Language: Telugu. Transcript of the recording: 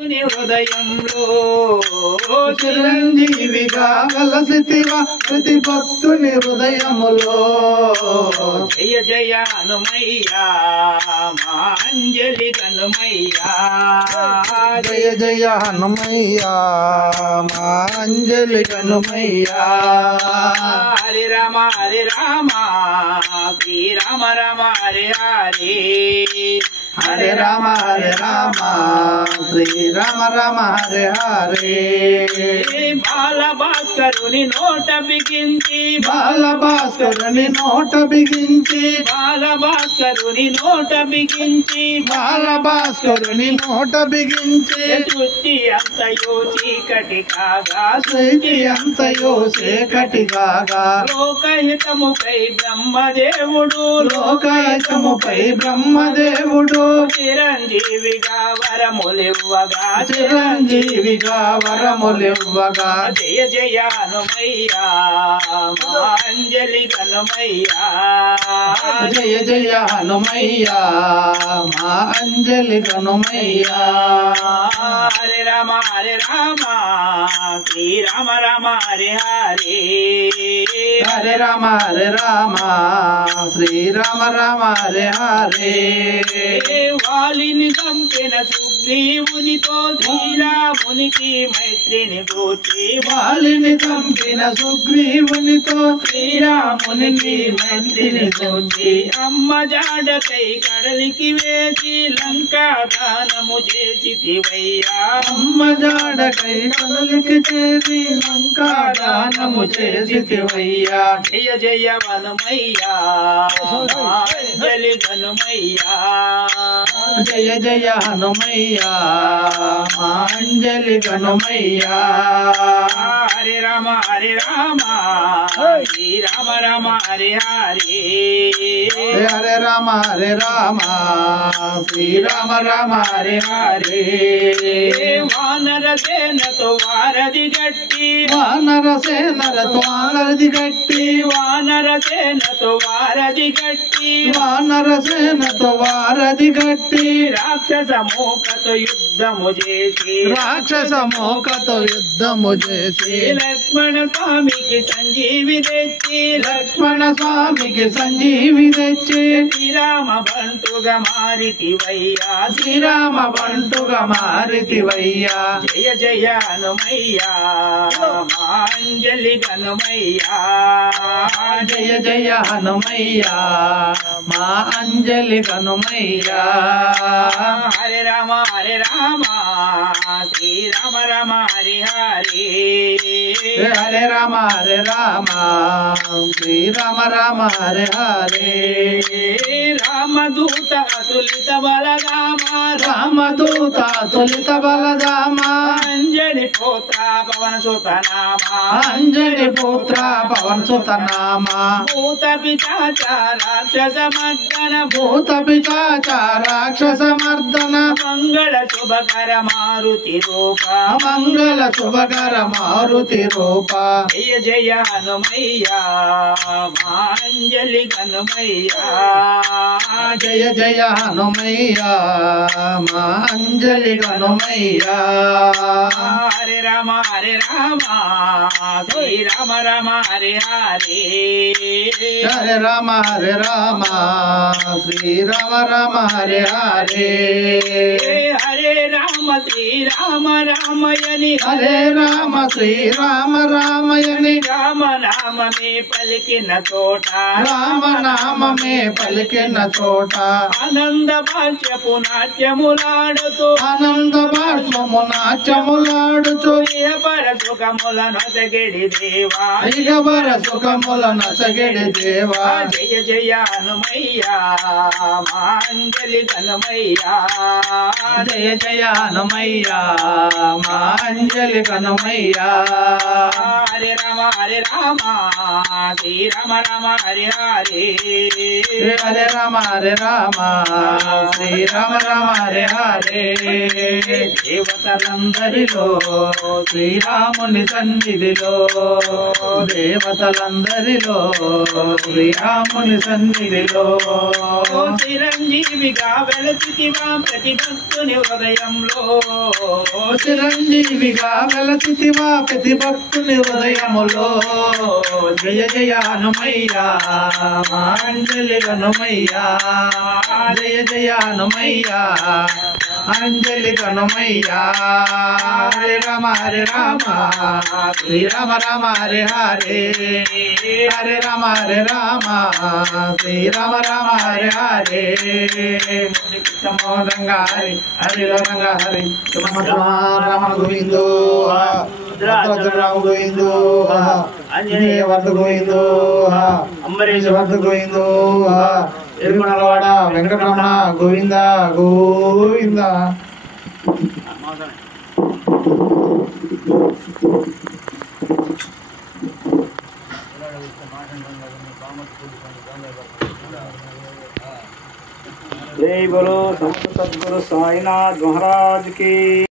హృదయంలో చిరంజీవిగా వెలసితివా ప్రతి భక్తుని హృదయములో. జయ జయ హనుమయ్యా మా అంజలి హనుమయ్యా. జయ జయ హనుమయ్యా మా అంజలి హనుమయ్యా. హరి రామ శ్రీరామ రామ హరి హరి. హరే రామ శ్రీరామ రామ హరే హరే. బాల భాస్కరుని నోట బిగించి బాల భాస్కరుని నోట బిగించి బాల భాస్కరుని నోట బిగించి బాల భాస్కరుని నోట బిగించి సృష్టి అంతయో చీకటి కాగా సృష్టి అంతయో చీకటి కాగా లోకహితముపై బ్రహ్మదేవుడు లోకహితముపై బ్రహ్మదేవుడు చిరంజీవిగా వరములివ్వగా చిరంజీవిగా వరములివ్వగా. జయ జయ హనుమయ్యా మా అంజలి హనుమయ్యా. జయ జయ హనుమయ్యా మా అంజలి హనుమయ్యా. హరే రామ శ్రీరామ రామ హరి హరి. హరే రామ శ్రీరామ రామ హరే హరే. వాలిని చంపిన సుగ్రీవునితో శ్రీరామునికి మైత్రిని గూర్చి వాలిని చంపిన సుగ్రీవునితో శ్రీరామునికి మైత్రిని గూర్చి అమ్మ జాడకై కడలికి వేసి లంకా దానము చేసితివయ్యా. అమ్మ జాడకై కదలికి చేరి లంకా దానము చేసితివయ్యా. జయ జయ హనుమయ్యా అంజలి హనుమయ్యా. జయ జయ హనుమయ్యా మా అంజలి హనుమయ్యా. హరే రామ శ్రీరామ రామ హరి హరి. హరే రామ శ్రీరామ రామ హరే హరే. వానర సేనతో వారధి గట్టి వానర సేనలతో వారధి గట్టి వానర సేనతో వారధి గట్టి వానర సేనతో వారధి గట్టి రాక్షస మూకతో యుద్ధము చేసి రాక్షస మోకతో యుద్ధము చేసి లక్ష్మణ స్వామికి సంజీవి తెచ్చి లక్ష్మణ స్వామికి సంజీవి తెచ్చి శ్రీరామ బంటుగా మారితివయ్యా. శ్రీరామ బంటుగా మారితివయ్యా. జయ జయ హనుమయ్యా మా అంజలి హనుమయ్యా. జయ జయ హనుమయ్యా మా అంజలి హనుమయ్యా. హరే రామ శ్రీరామ రామ హరి హరి. హరే రామ శ్రీరామ రామ హరే హరే. రామదూత అతులిత బలరామ రామదూత తులిత బలరామ అంజలి పుత్ర పవన సుత నామ అంజలి పుత్ర పవన్ సుత నామ. భూత పిశాచ రాక్షస మర్దన భూత పిశాచ రాక్షస మర్దన మంగళ శుభకర మారుతి రూప మంగళ శుభకర మారుతి రూప. జయ జయ హనుమయ్యా మా అంజలి హనుమయ్యా. జయ జయ హనుమయ్యా మా అంజలి హనుమయ్యా. హరే రామ శ్రీరామ రామ హరి హరి. హరే రామ శ్రీరామ రామ హరే హరే. హరే రామ శ్రీరామ రామయని హరే రామ శ్రీరామ రామయని రామ నామమే పలికిన చోట రామ నామమే పలికిన చోట ఆనంద భాష్యపు నాట్యములాడుతూ ఆనంద భాష్యము నాట్యములాడుచు ఇహపర సుఖముల నొసగిడి దేవా. ఇగబర సుఖముల నసగిడి దేవా. జయ జయ హనుమయ్యా మా అంజలి హనుమయ్యా. జయ జయ హనుమయ్యా మా అంజలి హనుమయ్యా. హరే రామ శ్రీరామ రామ హరి హరి. హరే రామ శ్రీరామ రామ హరే హరే. దేవ దేవతలందరిలో శ్రీరాముని సన్నిధిలో దేవతలందరిలో శ్రీరాముని సన్నిధిలో చిరంజీవిగా వెలచితివా ప్రతి భక్తుని హృదయంలో చిరంజీవిగా వెలచితివా ప్రతి భక్తుని హృదయములో జయ జయ హనుమయ్యా అంజలి హనుమయ్యా జయ జయ హనుమయ్యా అంజలి హనుమయ్యా హరే రామ శ్రీరామ రామ హరే హరే హరే రామ శ్రీరామ రామ హరే హరే రంగా హరి హరి రంగా హరి రామ గోవిందో రామ గోవిందో ఆంజనేయ వర్ధ గోవిందో అంబరీష వర్ధ గోవిందో ఎరుమలవాడ వెంకటరమణ గోవింద గోవింద. जय बोलो सद्गुरु साईनाथ महाराज की।